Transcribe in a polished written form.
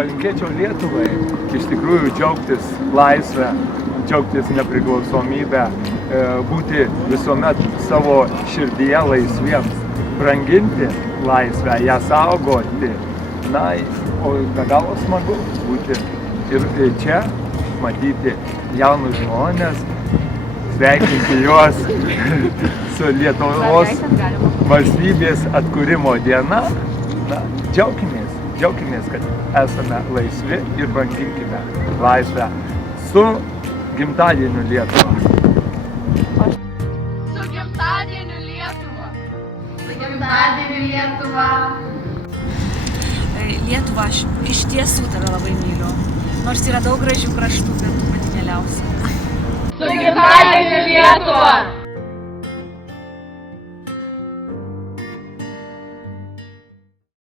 palinkėčiau Lietuvai iš tikrųjų džiaugtis laisvę, džiaugtis nepriklausomybę, būti visuomet savo širdyje laisviems, branginti laisvę, ją saugoti. Na, o be galo smagu būti ir čia, matyti jaunus žmonės, sveikinti juos su Lietuvos valstybės atkūrimo diena. Na, džiaukimės, kad esame laisvi ir branginkime laisvę. Su gimtadieniu Lietuva! Su gimtadieniu Lietuva! Su gimtadieniu Lietuva! Lietuva, aš iš tiesų tave labai myliu. Nors yra daug gražių kraštų, bet tu pati mieliausia. Su gimtadieniu Lietuva!